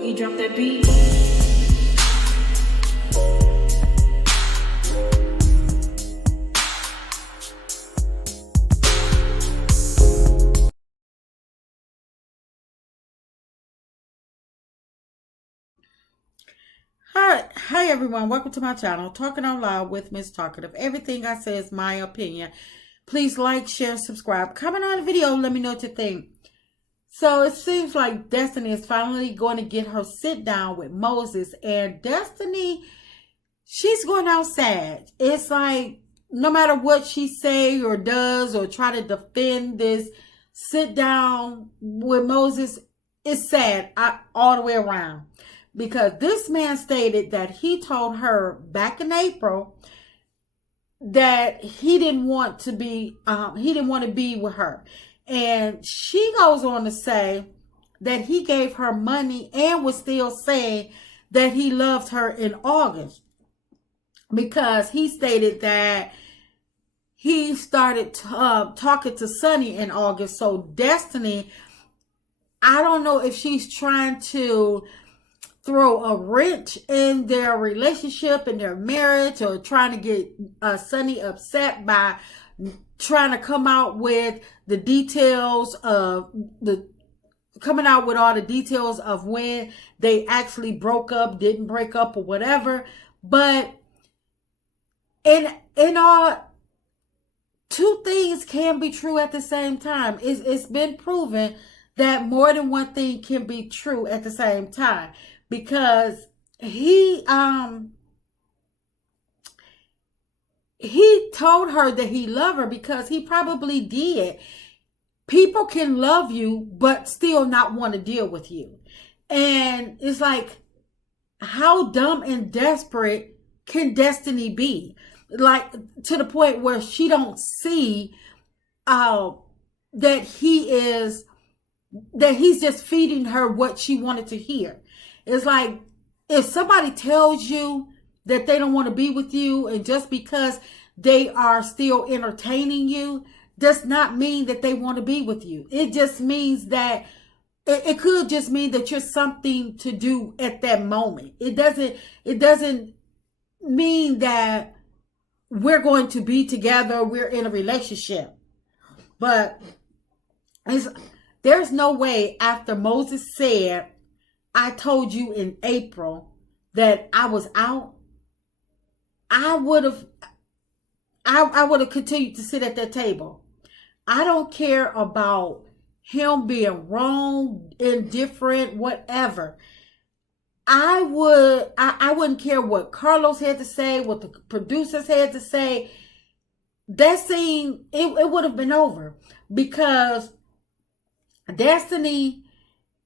Boogie, drop that beat. Hi everyone, welcome to my channel, Talking Out Loud with Miss Talkative. Everything I say is my opinion. Please like, share, subscribe, comment on the video, let me know what you think. So it seems like Destiny is finally going to get her sit down with Moses, and Destiny, she's going out sad. It's like no matter what she say or does or try to defend this sit down with Moses, it's sad all the way around. Because this man stated that he told her back in April that he didn't want to be with her. And she goes on to say that he gave her money and was still saying that he loved her in August. Because he stated that he started talking to Sonny in August. So Destiny, I don't know if she's trying to throw a wrench in their relationship, in their marriage, or trying to get Sonny upset by trying to come out with the details of coming out with all the details of when they actually broke up, didn't break up, or whatever. But in all, two things can be true at the same time. It's been proven that more than one thing can be true at the same time. Because he told her that he loved her, because he probably did. People can love you but still not want to deal with you. And it's like, how dumb and desperate can Destiny be? Like, to the point where she don't see that he's just feeding her what she wanted to hear. It's like, if somebody tells you that they don't want to be with you, and just because they are still entertaining you does not mean that they want to be with you. It just means that it could just mean that you're something to do at that moment. It doesn't mean that we're going to be together, we're in a relationship. But there's no way, after Moses said, I told you in April that I was out, I would have continued to sit at that table. I don't care about him being wrong, indifferent, whatever. I wouldn't care what Carlos had to say, what the producers had to say. That scene, it would have been over, because Destiny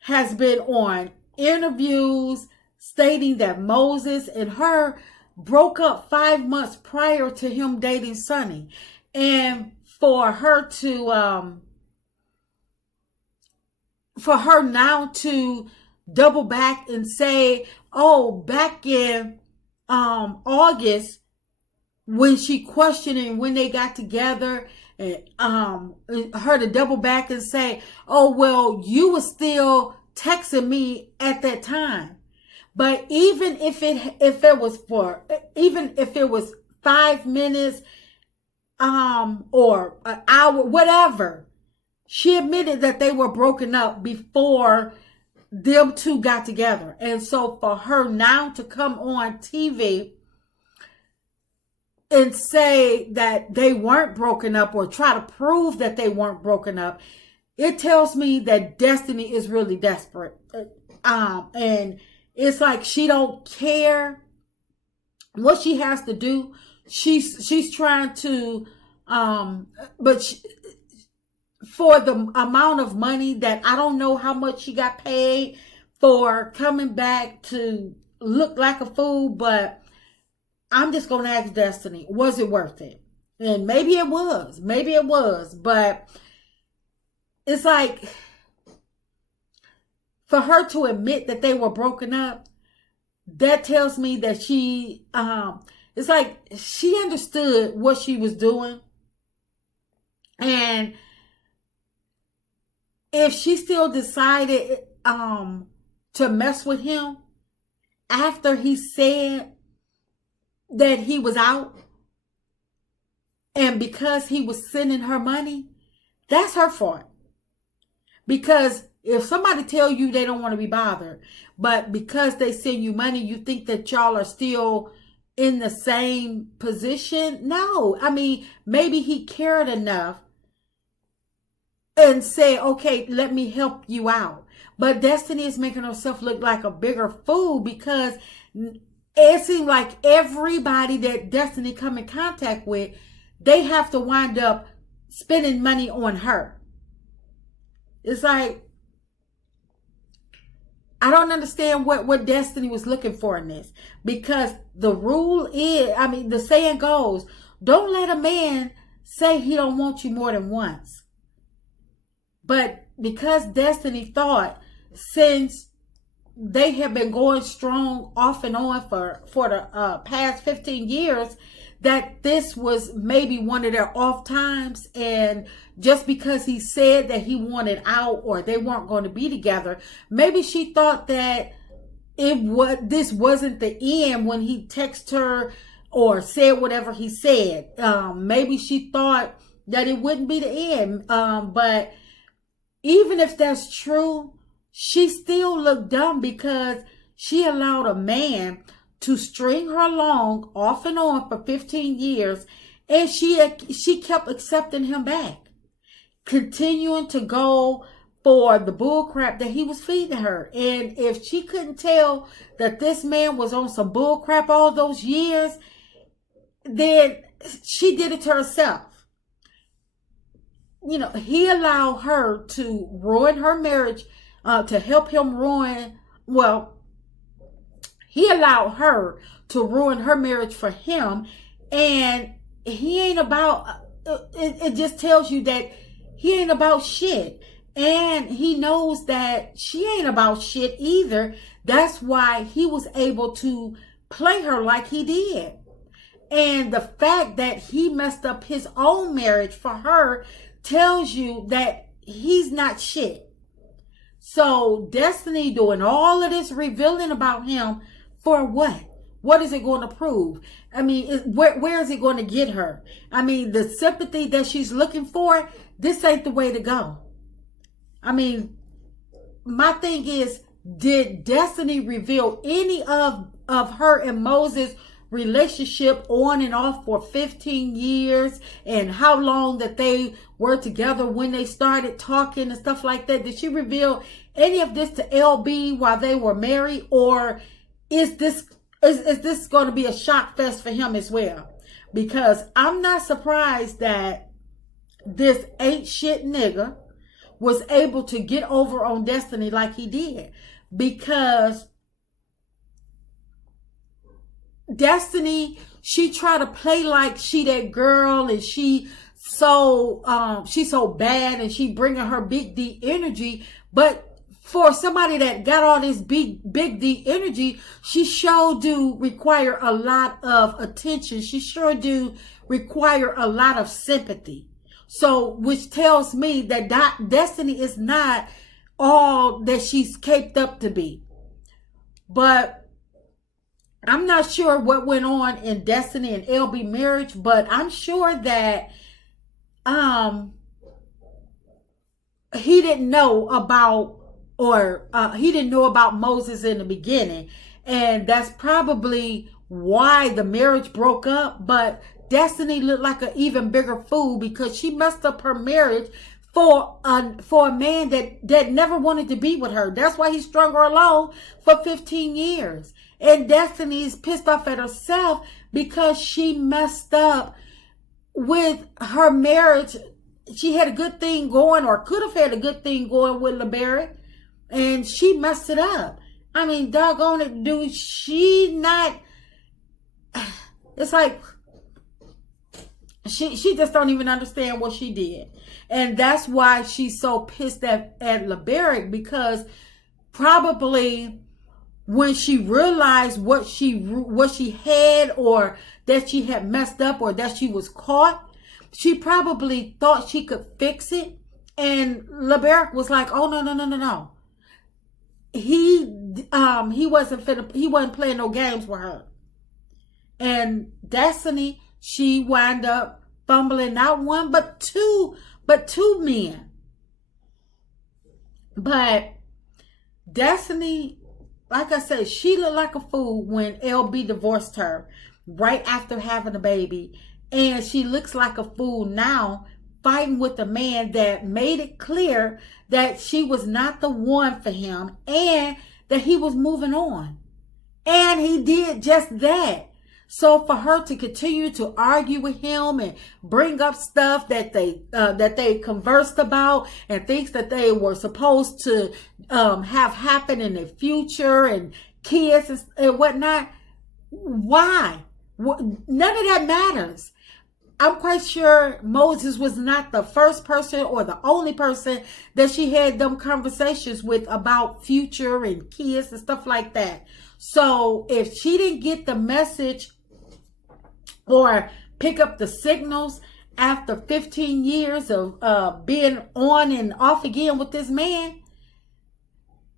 has been on interviews stating that Moses and her broke up 5 months prior to him dating Sonny. And for her now to double back and say, oh, back in August, when she questioning when they got together, and her to double back and say, oh, well, you were still texting me at that time. But even if it was 5 minutes or an hour, whatever, she admitted that they were broken up before them two got together. And so for her now to come on TV and say that they weren't broken up, or try to prove that they weren't broken up, it tells me that Destiny is really desperate. And it's like, she don't care what she has to do. She's trying to, for the amount of money that, I don't know how much she got paid for coming back to look like a fool, but I'm just going to ask Destiny, was it worth it? And maybe it was, but it's like, for her to admit that they were broken up, that tells me that she, it's like she understood what she was doing. And if she still decided to mess with him after he said that he was out, and because he was sending her money, that's her fault. Because if somebody tell you they don't want to be bothered, but because they send you money, you think that y'all are still in the same position? No. I mean, maybe he cared enough and say, okay, let me help you out. But Destiny is making herself look like a bigger fool, because it seems like everybody that Destiny come in contact with, they have to wind up spending money on her. It's like, I don't understand what Destiny was looking for in this. Because the rule is, I mean, the saying goes, don't let a man say he don't want you more than once. But because Destiny thought, since they have been going strong off and on for the past 15 years, that this was maybe one of their off times, and just because he said that he wanted out or they weren't going to be together, maybe she thought that this wasn't the end when he texted her or said whatever he said. Maybe she thought that it wouldn't be the end. But even if that's true, she still looked dumb, because she allowed a man to string her along off and on for 15 years, and she kept accepting him back, continuing to go for the bull crap that he was feeding her. And if she couldn't tell that this man was on some bull crap all those years, then she did it to herself. You know, he allowed her to ruin her marriage, to help him ruin, he allowed her to ruin her marriage for him. And he ain't about, it just tells you that he ain't about shit. And he knows that she ain't about shit either. That's why he was able to play her like he did. And the fact that he messed up his own marriage for her tells you that he's not shit. So Destiny doing all of this revealing about him for what? What is it going to prove? I mean, where is it going to get her? I mean, the sympathy that she's looking for, this ain't the way to go. I mean, my thing is, did Destiny reveal any of her and Moses' relationship on and off for 15 years, and how long that they were together when they started talking and stuff like that? Did she reveal any of this to LB while they were married? Or is this going to be a shock fest for him as well? Because I'm not surprised that this ain't shit nigga was able to get over on Destiny like he did. Because Destiny, she tried to play like she that girl, and she's so bad, and she bringing her big D energy. But for somebody that got all this big D energy, she sure do require a lot of attention. She sure do require a lot of sympathy. So, which tells me that Destiny is not all that she's caped up to be. But I'm not sure what went on in Destiny and LB marriage, but I'm sure that he didn't know about, he didn't know about Moses in the beginning. And that's probably why the marriage broke up. But Destiny looked like an even bigger fool, because she messed up her marriage for a man that never wanted to be with her. That's why he strung her along for 15 years. And Destiny is pissed off at herself because she messed up with her marriage. She had a good thing going, or could have had a good thing going with LeBarrett, and she messed it up. I mean, doggone it, dude. She not. It's like she just don't even understand what she did, and that's why she's so pissed at LeBarrett, because probably when she realized what she had, or that she had messed up, or that she was caught, she probably thought she could fix it. And LeBarrett was like, oh, no. he wasn't playing no games with her. And Destiny, she wound up fumbling not one but two men. But Destiny, like I said, she looked like a fool when LB divorced her right after having a baby. And she looks like a fool now fighting with a man that made it clear that she was not the one for him and that he was moving on. And he did just that. So for her to continue to argue with him and bring up stuff that they conversed about and things that they were supposed to have happen in the future and kids and whatnot, why? None of that matters. I'm quite sure Moses was not the first person or the only person that she had them conversations with about future and kids and stuff like that. So if she didn't get the message or pick up the signals after 15 years of being on and off again with this man,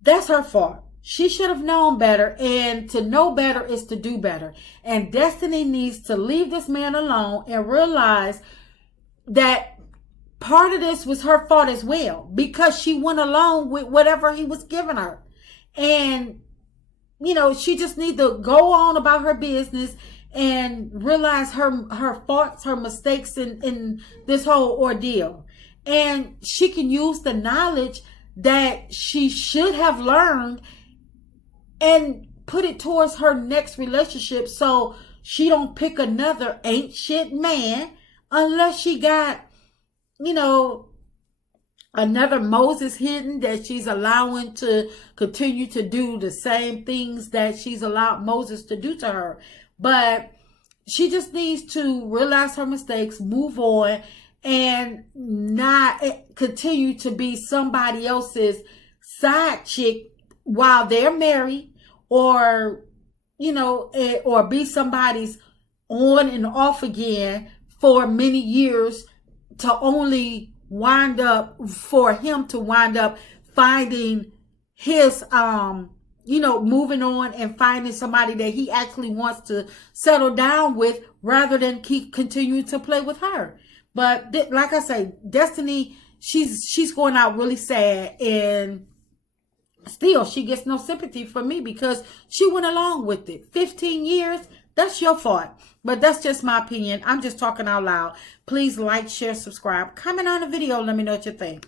that's her fault. She should have known better, and to know better is to do better. And Destiny needs to leave this man alone and realize that part of this was her fault as well, because she went along with whatever he was giving her. And, you know, she just needs to go on about her business and realize her faults, her mistakes in this whole ordeal. And she can use the knowledge that she should have learned and put it towards her next relationship, so she don't pick another ain't shit man unless she got, you know, another Moses hidden that she's allowing to continue to do the same things that she's allowed Moses to do to her. But she just needs to realize her mistakes, move on, and not continue to be somebody else's side chick while they're married, or, you know, or be somebody's on and off again for many years to only wind up for him to wind up finding his, you know, moving on and finding somebody that he actually wants to settle down with rather than keep continuing to play with her. But like I say, Destiny, she's going out really sad, and still she gets no sympathy from me because she went along with it. 15 years, that's your fault. But that's just my opinion. I'm just talking out loud. Please like, share, subscribe, comment on the video. Let me know what you think.